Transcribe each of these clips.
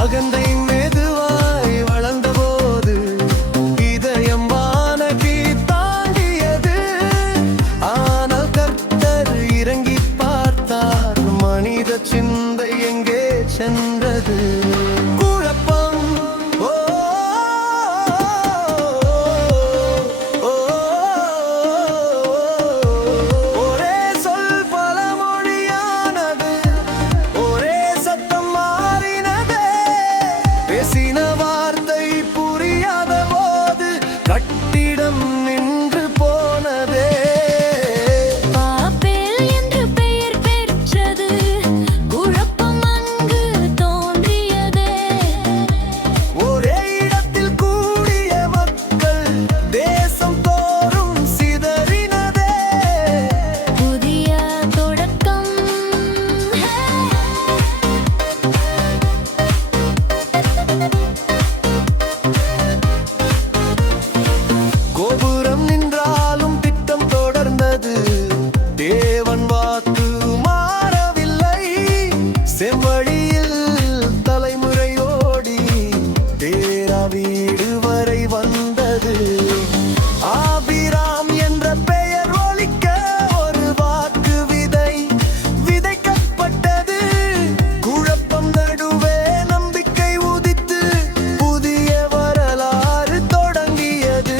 அகந்தை மெதுவாய் வளர்ந்த போது இதயம் வானதி தாண்டியது. ஆனால் கர்த்தர் இறங்கி பார்த்தார், மனித சிந்தை எங்கே சென்றது? குழப்பம் ஒரே சொல் பல மொழியானது, ஒரே சத்தம் மாறினதே. பேசின வார்த்தை புரியாத போது கட்டிடம் நின்று போனதே. பாபேல் என்று பெயர் பெற்றது, குழப்பம் அங்கு தோன்றியதே. ஒரே இடத்தில் கூடிய மக்கள் தேசம் தோறும் சிதறினதே. புதிய தொடக்கம். கோபுரம் நின்றாலும் திட்டம் தொடர்ந்தது, தேவன் வாக்கு மாறவில்லை. செவ்வழியில் தலைமுறை ஓடி தேரா வீடு வரை வந்தது. ஆபிராம் என்ற பெயர் ஒலிக்க ஒரு வாக்கு விதை விதைக்கப்பட்டது. குழப்பம் நடுவே நம்பிக்கை உதித்து புதிய வரலாறு தொடங்கியது.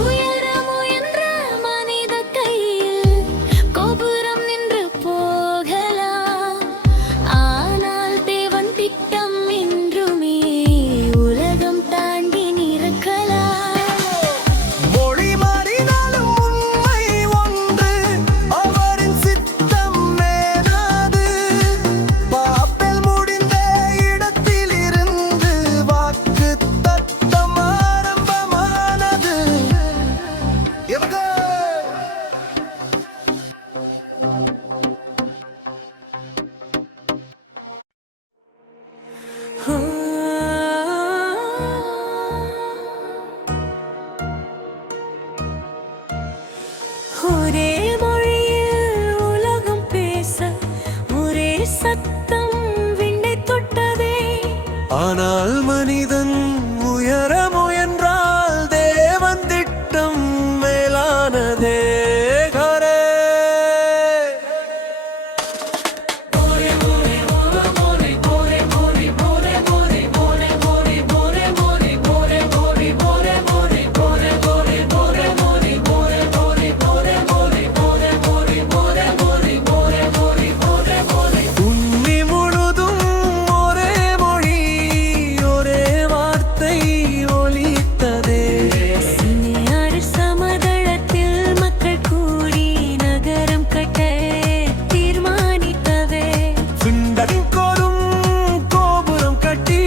உயரம் உயர்ந்த மனித கையில் கோபுரம் நின்று போகலாம். ஆனால் தேவன் திட்டம் என்றுமே உலகம் தாண்டி நிற்கலாம். மொழி மாறினாலும் உண்மை ஒன்று, அவரின் சித்தம் மேலாது. பாப்பேல் முடிந்த இடத்திலிருந்து வாக்கு தத்தம் ஆரம்பமானது. ஒரே மொழியில் உலகம் பேச, ஒரே சத்தம் விண்ணை தொட்டதே. ஆனால் மனிதன் உயர முயன்றால் தேவன் திட்டம் மேலானதே. கரே உன்னி முழுதும் ஒரே மொழி, ஒரே வார்த்தை ஒலித்ததே. சினையாறு சமதளத்தில் மக்கள் கூடி நகரம் கட்ட தீர்மானித்தவே. சுண்டரின் கோலும் கோபுரம் கட்டி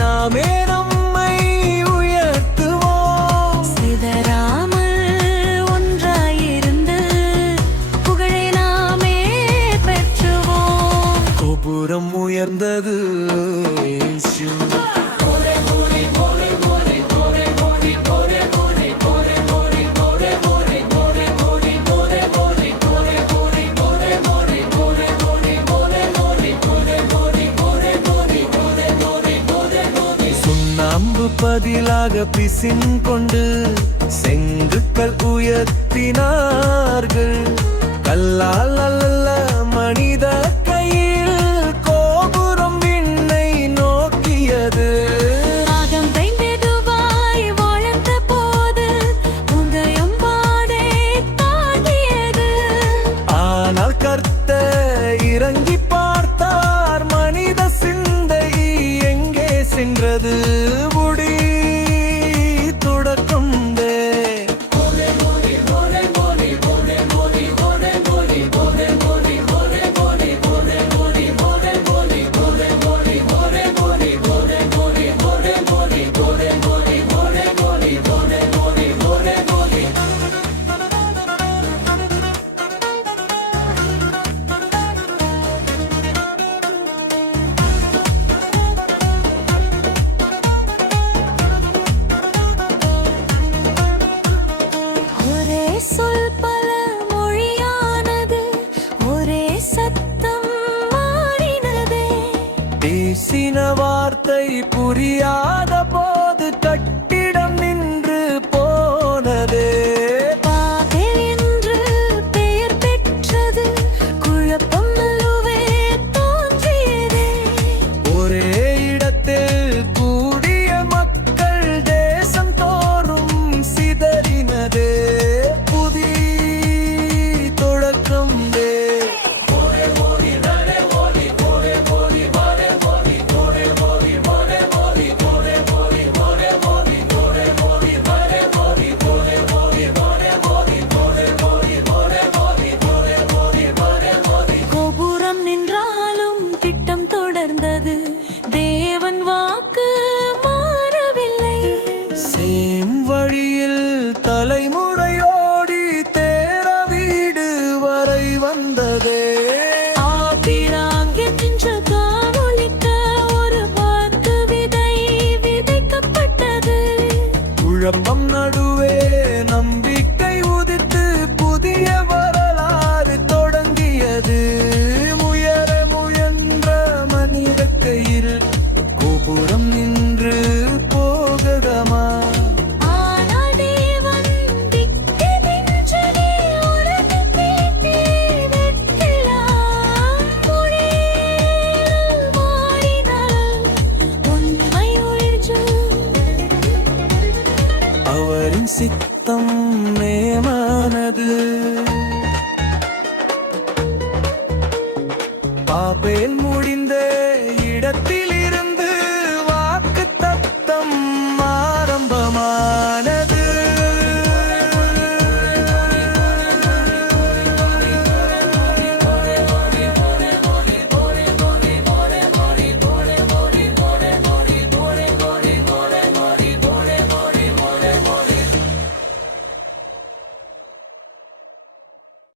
நாமே நம்மை உயர்த்துவோம். சிதறாமல் ஒன்றாயிருந்து புகழை நாமே பெற்றுவோம். கோபுரம் உயர்ந்தது இயேசு. சுண்ணாம்பு பதிலாக பிசின் கொண்டு செங்குகள் உயர்த்தினார்கள். கல்லால் அல்ல மனித கையில் கோபுரம் விண்ணை நோக்கியது. அகந்தை மெதுவாய் வளர்ந்த போது உதயம் பாதை தாண்டியது. ஆனால் கர்த்தர் இறங்கி பார்த்தார், மனித சிந்தை எங்கே சென்றது? முடி தொடக்கம் பேசின வார்த்தை புரியாத போது கட்டிடம் நின்று போனதே. பாபேல் என்று பெயர் பெற்றது, குழப்பம் நடுவே தோன்றியதே. ஒரே இடத்தில் கூடிய மக்கள் தேசம் தோறும் சிதறினதே. புதிய தொடக்கம் கோபுரம் நின்றாலும் திட்டம் தொடர்ந்தது, தேவன் வாக்கு மாறவில்லை. சேம் வழியில் தலைமுறையோடி தேர வீடு வரை வந்ததே. ஆபிராங்கே நின்ற காவலிக்க ஒரு வாக்கு விதை விதைக்கப்பட்டது. குழப்பம் நடுவே நம்பிக்கை உதித்து புதிய வரலாறு தொடங்கியது. முயற முயன்ற மனித கையில் கோபுரம் நின்று போகமா. ஆனால் தேவன் திக்கி நின்றதே, உரத்து கேட்டே வெட்கிலார். மொழியில் மாறினால் உண்மை ஒழிஞ்சு. அவரின் சித்தம் மேமானது. பாபேல் முடிந்த இடத்தில்